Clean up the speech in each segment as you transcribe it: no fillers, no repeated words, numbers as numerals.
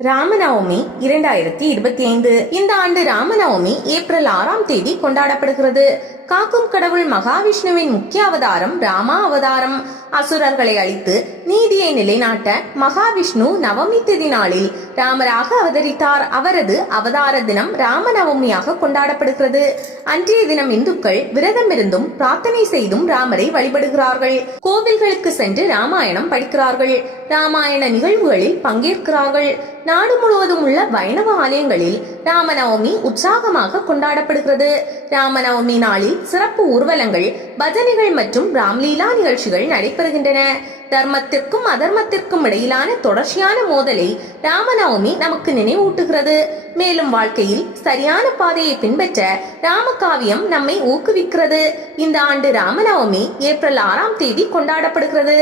ராமநவமி 2025. இந்த ஆண்டு ராமநவமி ஏப்ரல் 6ஆம் தேதி கொண்டாடப்படுகிறது. காக்கும் கடவுள் மகாவிஷ்ணுவின் முக்கிய அவதாரம் ராமா அவதாரம். அசுரர்களை அழித்து நீதியை நிலைநாட்ட மகாவிஷ்ணு நவமி திதி நாளில் ராமராக அவதரித்தார். அவரது அவதார தினம் ராமநவமியாக கொண்டாடப்படுகிறது. அன்றைய தினம் இந்துக்கள் விரதம் இருந்தும் பிரார்த்தனை செய்தும் ராமரை வழிபடுகிறார்கள். கோவில்களுக்கு சென்று ராமாயணம் படிக்கிறார்கள். ராமாயண நிகழ்வுகளில் பங்கேற்கிறார்கள். நாடு முழுவதும் உள்ள வைணவ ஆலயங்களில் ராமநவமி உற்சாகமாக கொண்டாடப்படுகிறது. ராமநவமி நாளில் சிறப்பு ஊர்வலங்கள், பஜனைகள் மற்றும் ராம்லீலா நிகழ்ச்சிகள் நடைபெறுகின்றன. தர்மத்திற்கும் அதர்மத்திற்கும் இடையிலான தொடர்ச்சியான மோதலை ராமநவமி நமக்கு நினைவூட்டுகிறது. மேலும் வாழ்க்கையில் சரியான பாதையை பின்பற்ற ராமகாவியம் நம்மை ஊக்குவிக்கிறது. இந்த ஆண்டு ராமநவமி ஏப்ரல் 6ஆம் தேதி கொண்டாடப்படுகிறது.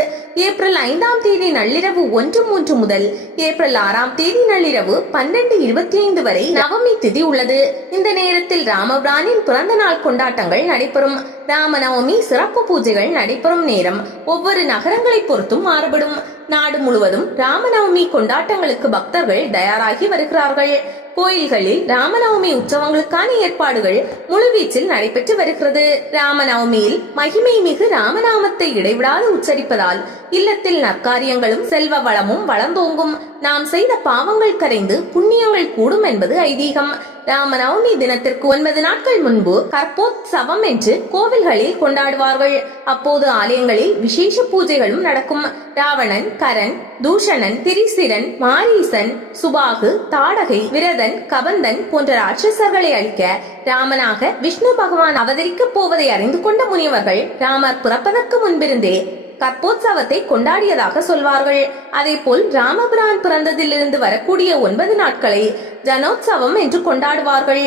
ஏப்ரல் 5ஆம் தேதி நள்ளிரவு 1:03 முதல் ஏப்ரல் 6ஆம் தேதி நள்ளிரவு 12:25 வரை நவமி திதி உள்ளது. இந்த நேரத்தில் ராமபிரானின் பிறந்த நாள் கொண்டாட்டங்கள் நடைபெறும். ராமநவமி சிறப்பு பூஜைகள் நடைபெறும் நேரம் ஒவ்வொரு நகரங்களை பொறுத்தும் மாறுபடும். நாடு முழுவதும் ராமநவமி கொண்டாட்டங்களுக்கு பக்தர்கள் தயாராகி வருகிறார்கள். கோயில்களில் ராமநவமி உற்சவங்களுக்கான ஏற்பாடுகள் முழுவீச்சில் நடைபெற்று வருகிறது. ராமநவமியில் மகிமை மிகு ராமநாமத்தை இடைவிடாது உச்சரிப்பதால் இல்லத்தில் நற்காரியங்களும் செல்வ வளமும் வளர்ந்தோங்கும். நாம் செய்த பாவங்கள் கரைந்து புண்ணியங்கள் கூடும் என்பது ஐதீகம். ராமநவமி தினத்திற்கு 9 நாட்கள் முன்பு கற்போத்சவம் என்று கோவில்களில் கொண்டாடுவார்கள். அப்போது ஆலயங்களில் விசேஷ பூஜைகளும் நடக்கும். ராவணன், கரன், தூஷணன், திரிசிரன், மாரீசன், சுபாகு, தாடகை, விரதன், கபந்தன் போன்ற ராட்சசர்களை அழிக்க ராமனாக விஷ்ணு பகவான் அவதரிக்கப் போவதை அறிந்து கொண்ட முனிவர்கள் ராமர் பிறப்பதற்கு முன்பிருந்தே கற்போத்சவத்தை கொண்டாடியதாக சொல்வார்கள். அதே போல் ராமபிரான் பிறந்ததிலிருந்து வரக்கூடிய 9 நாட்களை ஜனோத்சவம் என்று கொண்டாடுவார்கள்.